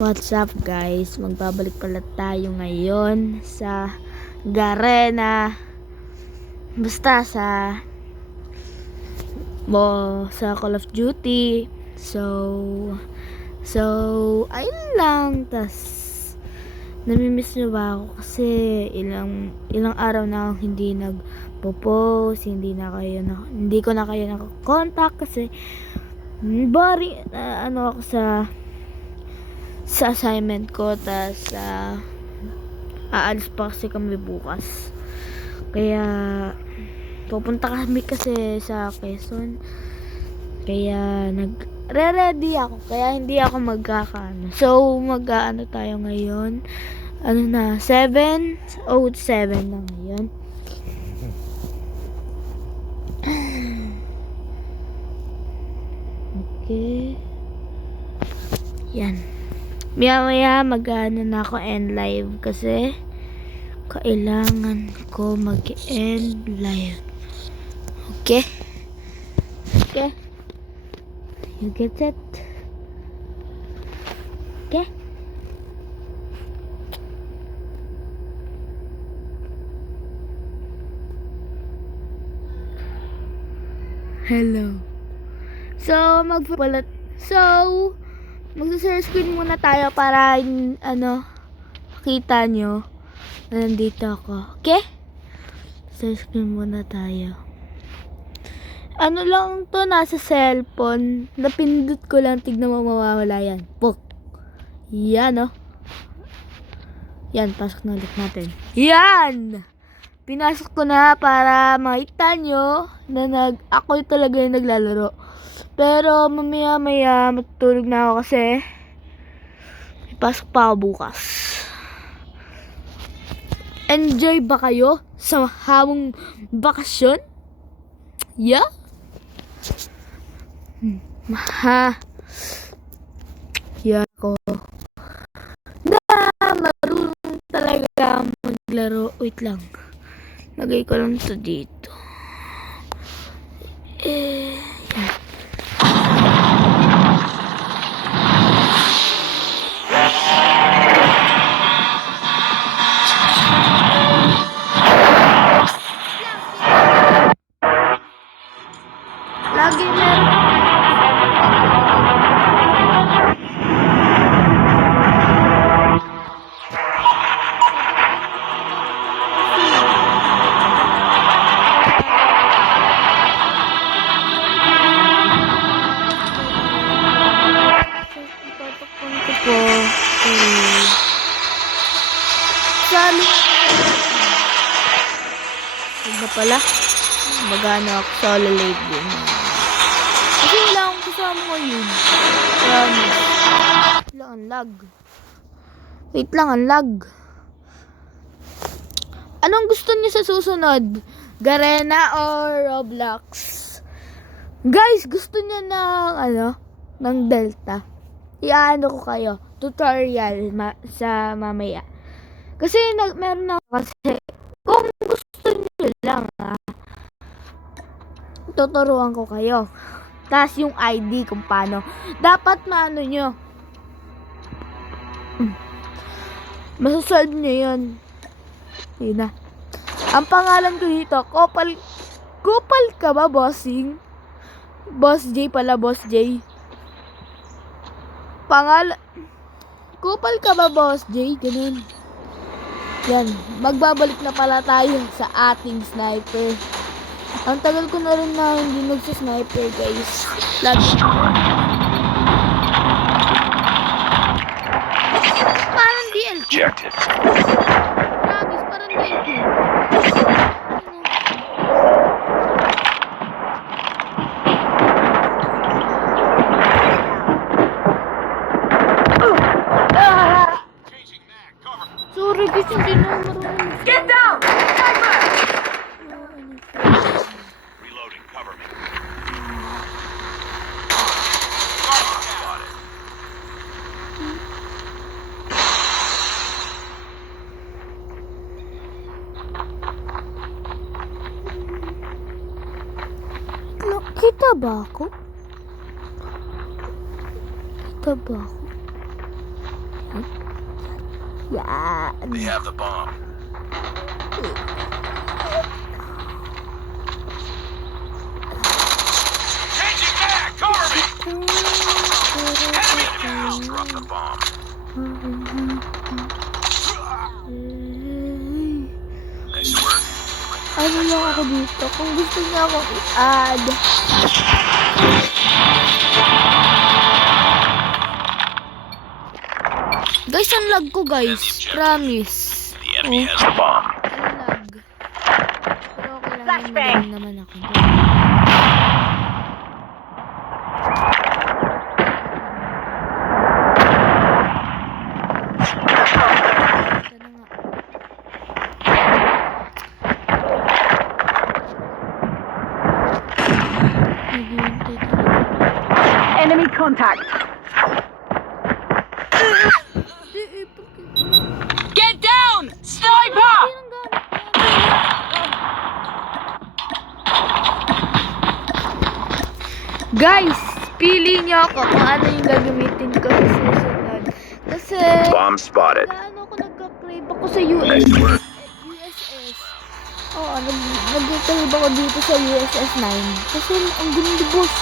What's up guys? Magbabalik pala tayo ngayon sa Garena. Basta sa Call of Duty. So ayun lang. Tas namimiss nyo ba ako? Kasi ilang araw na akong hindi nagpo-post, hindi ko na kayo nakakontak kasi boring ako sa assignment ko. Tas aalis pa kasi kami bukas, kaya pupunta kami kasi sa Quezon, kaya nagre-ready ako, kaya hindi ako magkakaano. So mag-aano tayo ngayon, 7:07 na ngayon. Okay, yan. Maya mag-ano na ako end live kasi kailangan ko mag-end live. Okay? You get it? Okay? Hello. So magsa-share screen muna tayo para makita nyo na nandito ako. Okay? Share screen muna tayo. Ano lang to, nasa cellphone. Napindot ko lang, tignan mo, mawawala yan. Puk! Yan Yan, pasok na ulit natin. Yan! Pinasok ko na para makita nyo na ako talaga yung naglalaro. Pero mamaya matutulog na ako kasi ipasok pa ako bukas. Enjoy ba kayo sa habang bakasyon? Yeah? Yeah ko na marunong talaga maglaro. Wait lang, lagay ko lang to dito. Yan. Lagi meron na pala. Magana ako solo late game. Kasi wala akong kasama ngayon. Wala ang lag. Wait lang, ang lag. Anong gusto niyo sa susunod? Garena or Roblox? Guys, gusto niyo ng Delta? Iano ko kayo. Tutorial sa mamaya. Kasi meron na kasi. Kung gusto niyo lang tuturuan ko kayo. Tas yung ID kung paano. Dapat maano nyo. Masasolve nyo yun. Yun na. Ang pangalan ko dito, Kupal ka ba, bossing? Boss J pala, Boss J. Kupal ka ba, Boss J? Ganun. Yan. Magbabalik na pala tayo sa ating sniper. Ang tagal ko na rin na hindi nagsa-sniper, guys. Parang DLQ. Promise, parang DLQ. Sorry, guys, hindi na marunong. Get down! Reloading, cover me. Kita ba ako? Kita ba ako? Yan. They have the bomb. Changing back! Cover me! Enemy down! Drop the bomb. Nice work. Ano lang ako dito? Kung gusto niya akong i-add. Guys, ang lag ko guys. Promise. The enemy has the bomb. Ang lag. Pero okay lang. Hindi naman ako. Ito na nga. Naghihintay ka. Enemy contact. Get down! Sniper! Guys, pili niyo ako kung ano yung gagamitin ko sa susunod. Kasi, Bomb spotted. ano ako nagka-crave ako sa USS. Nice work. Oo, nag-crave ako dito sa USS 9. Kasi, ang ganda boss.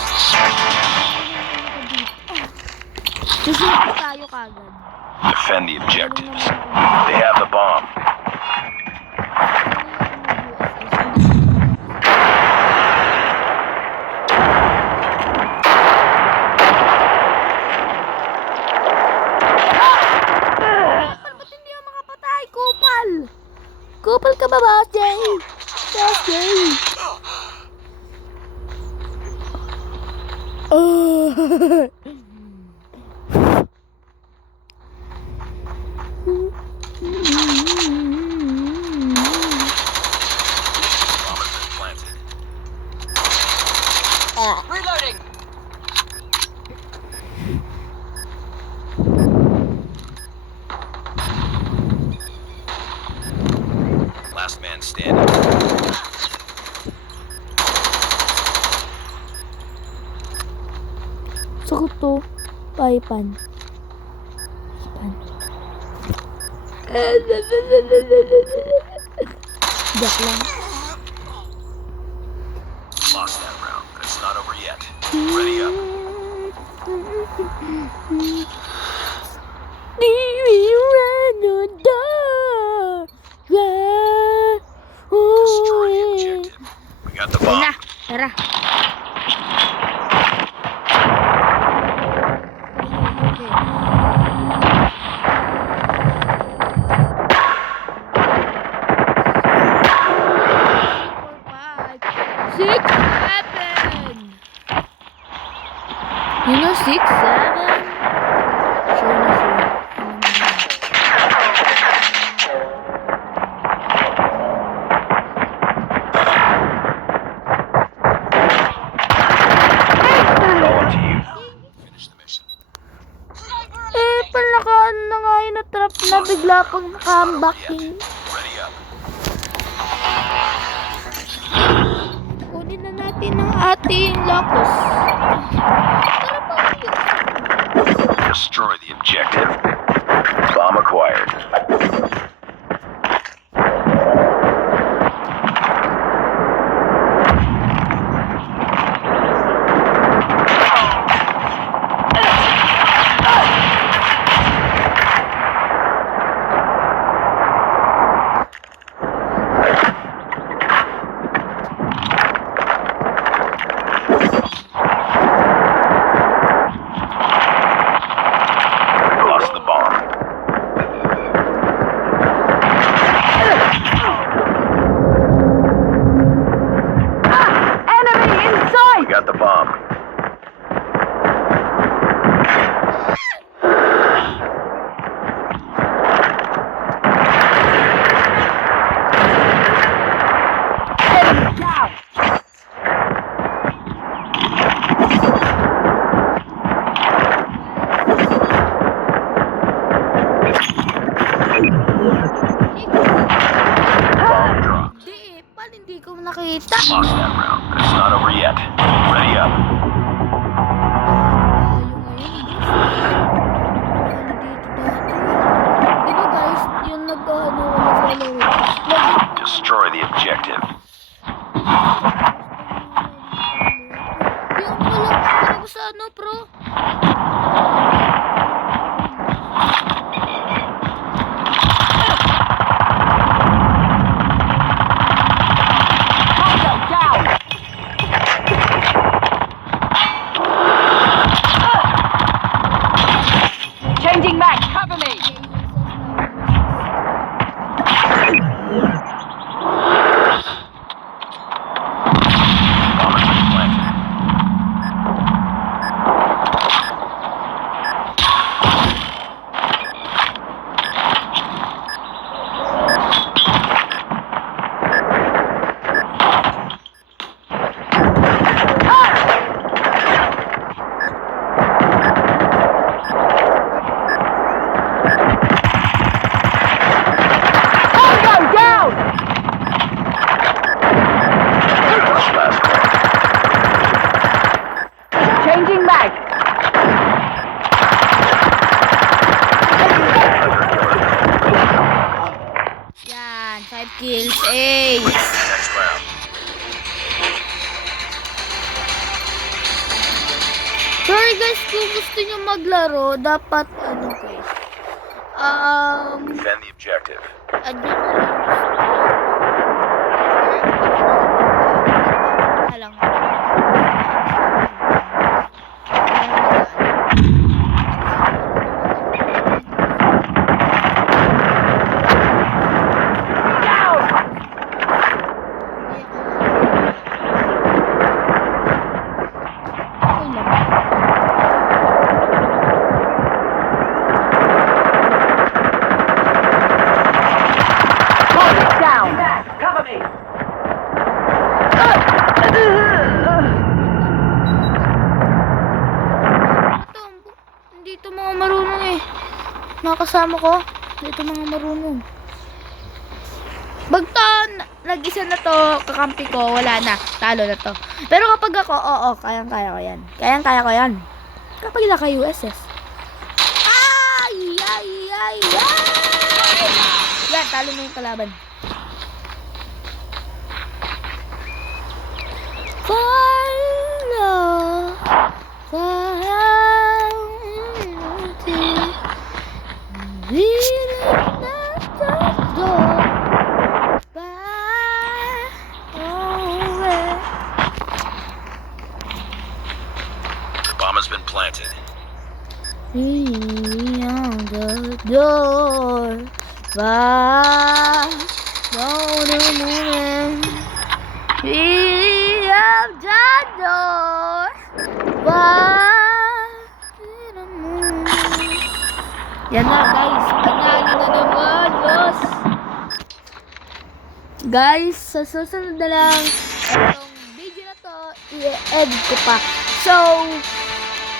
Susunod tayo kagad. Defend the objectives. They have the bomb. Ba't hindi ako makapatay? Kupal! Kupal ka ba, Boss Jay? Boss Jay! Oh! Bomb has been planted. Reloading. Last man standing. Sakot to. Paipan. Yak lang. Lost that round, but it's not over yet. Ready up. Destroy the objective. We got the bomb. Tara. Six, seven. You know 6, 7? Sure na sure. All up to you. Finish the mission. Pala ka na nga yun na-trap na bigla pang nakambacking. Ready up. Kunin na natin ang ating locus. Tara pa kayo. Destroy the objective. Bomb acquired. Lost the bomb. Enemy inside! We got the bomb. Enemy down! Bomb dropped. Di, pal, hindi ko nakita. Lost that round, but it's not over yet. Ready up. Dito guys, Destroy the objective. Yung wala ako sa ano, pro. Tango down. Changing back. Cover me. Bombers been planted. Tango down. Last call. Changing back. Yan, 5 kills, ace. Next round. Sorry guys, kung gusto nyo maglaro, dapat ano guys, Defend the objective. add nyo na lang. Target down. Cover me. Ito, hindi ito mga marunong eh. Mga kasama ko, hindi ito mga marunong. Bagta, nag-isa na to, kakampi ko, wala na, talo na to. Pero kapag ako, oo, kayang-kaya ko yan. Kayang-kaya ko yan. Kapag naka-USS. Ay! Ay! Ay! Ay! Yan, talo na yung kalaban. Follow, Bomb has been planted. beyond the door, far down the moon, beyond the door, far to the moon. Yan na guys, panalo na naman, boss. Guys, sa susunod na lang, itong video na to, i-edit ko pa. So,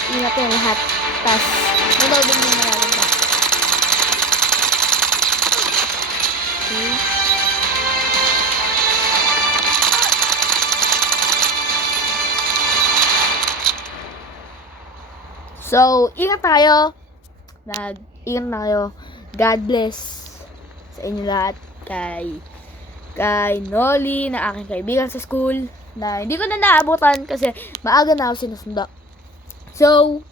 yun na po yung lahat. Tapos, nanoodin nyo na lang pa. Okay. So, ingat tayo. Ingat na kayo. God bless sa inyo lahat. Kay Nolly, na aking kaibigan sa school, na hindi ko na naabutan kasi maaga na ako sinusundo. So,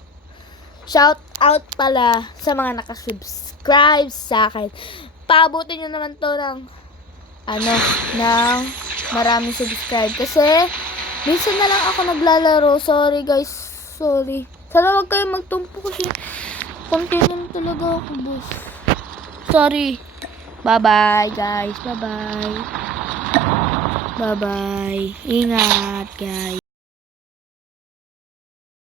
shout out pala sa mga nakasubscribe sa akin. Paabutin nyo naman to ng maraming subscribe. Kasi, minsan na lang ako naglalaro. Sorry guys, sorry. Sana wag kayo magtumpo kasi konti lang talaga ako, boss. Sorry. Bye-bye, guys. Bye-bye. Bye-bye. Ingat, guys.